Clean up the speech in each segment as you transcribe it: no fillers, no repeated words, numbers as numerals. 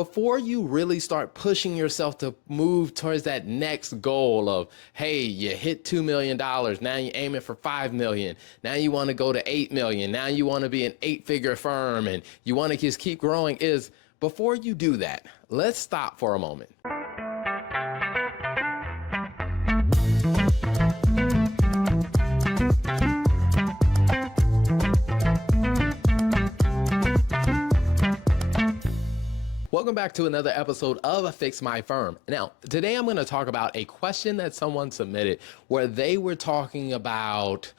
before you really start pushing yourself to move towards that next goal of, hey, you hit $2 million. Now you're aiming for 5 million. Now you want to go to 8 million. Now you want to be an 8-figure firm and you want to just keep growing. Is before you do that, let's stop for a moment. Welcome back to another episode of Fix My Firm. Now, today I'm going to talk about a question that someone submitted where they were talking about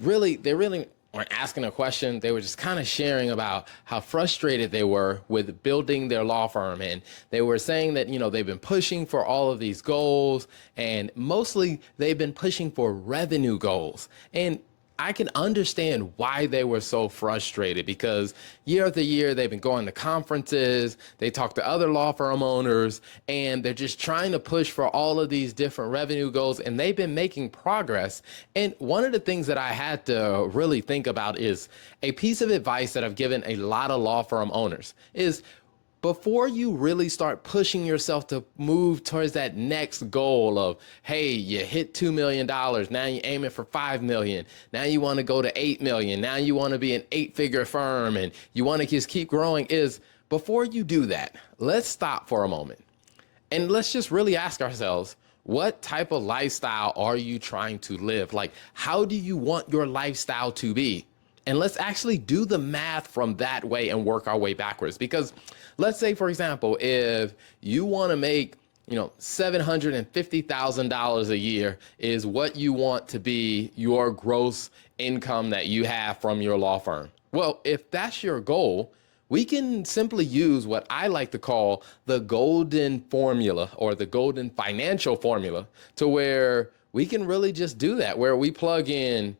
they really weren't asking a question. They were just kind of sharing about how frustrated they were with building their law firm. And they were saying that, they've been pushing for all of these goals, and mostly they've been pushing for revenue goals. And I can understand why they were so frustrated, because year after year, they've been going to conferences, they talk to other law firm owners, and they're just trying to push for all of these different revenue goals, and they've been making progress. And one of the things that I had to really think about is a piece of advice that I've given a lot of law firm owners is, before you really start pushing yourself to move towards that next goal of, hey, you hit $2 million. Now you're aiming for 5 million. Now you want to go to 8 million. Now you want to be an 8-figure firm and you want to just keep growing. Is before you do that, let's stop for a moment and let's just really ask ourselves, what type of lifestyle are you trying to live? Like, how do you want your lifestyle to be? And let's actually do the math from that way and work our way backwards. Because let's say, for example, if you want to make, $750,000 a year is what you want to be your gross income that you have from your law firm. Well, if that's your goal, we can simply use what I like to call the golden formula, or the golden financial formula, to where we can really just do that, where we plug in,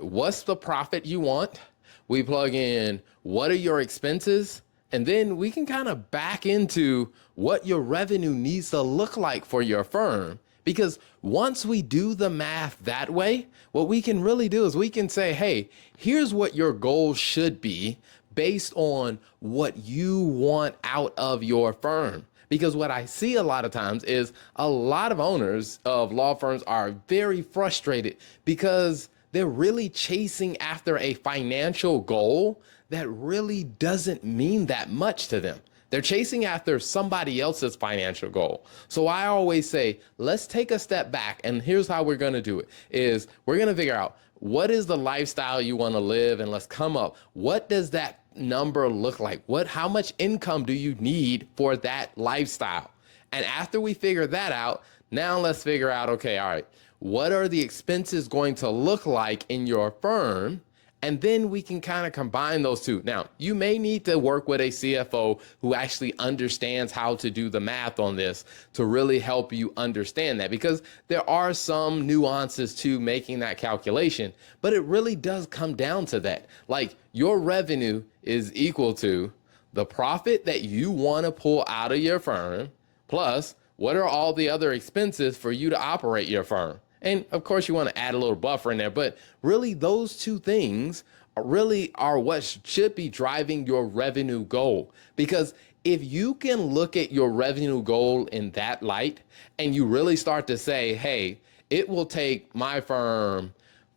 what's the profit you want? We plug in, what are your expenses? And then we can kind of back into what your revenue needs to look like for your firm. Because once we do the math that way, what we can really do is we can say, hey, here's what your goal should be based on what you want out of your firm. Because what I see a lot of times is a lot of owners of law firms are very frustrated because they're really chasing after a financial goal that really doesn't mean that much to them. They're chasing after somebody else's financial goal. So I always say, let's take a step back, and here's how we're gonna do it, is we're gonna figure out what is the lifestyle you wanna live, and let's come up, what does that number look like? How much income do you need for that lifestyle? And after we figure that out, now let's figure out, okay, all right, what are the expenses going to look like in your firm? And then we can kind of combine those two. Now, you may need to work with a CFO who actually understands how to do the math on this to really help you understand that, because there are some nuances to making that calculation, but it really does come down to that. Like, your revenue is equal to the profit that you want to pull out of your firm, plus what are all the other expenses for you to operate your firm. And of course, you want to add a little buffer in there, but really those two things really are what should be driving your revenue goal. Because if you can look at your revenue goal in that light, and you really start to say, hey, it will take my firm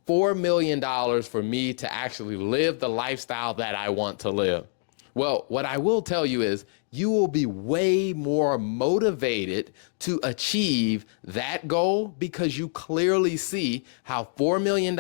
$4 million for me to actually live the lifestyle that I want to live. Well, what I will tell you is you will be way more motivated to achieve that goal, because you clearly see how $4 million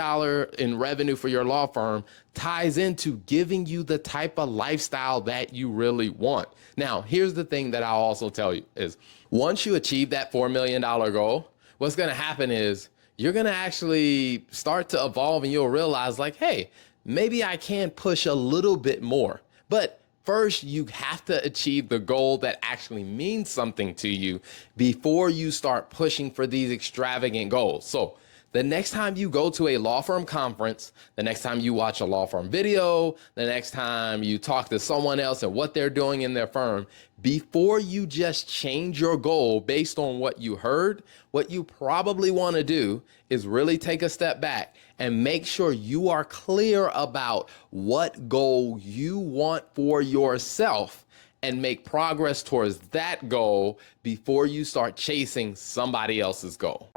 in revenue for your law firm ties into giving you the type of lifestyle that you really want. Now, here's the thing that I'll also tell you is, once you achieve that $4 million goal, what's going to happen is you're going to actually start to evolve, and you'll realize, like, hey, maybe I can push a little bit more. But first, you have to achieve the goal that actually means something to you before you start pushing for these extravagant goals. So the next time you go to a law firm conference, the next time you watch a law firm video, the next time you talk to someone else and what they're doing in their firm, before you just change your goal based on what you heard, what you probably want to do is really take a step back and make sure you are clear about what goal you want for yourself. and make progress towards that goal before you start chasing somebody else's goal.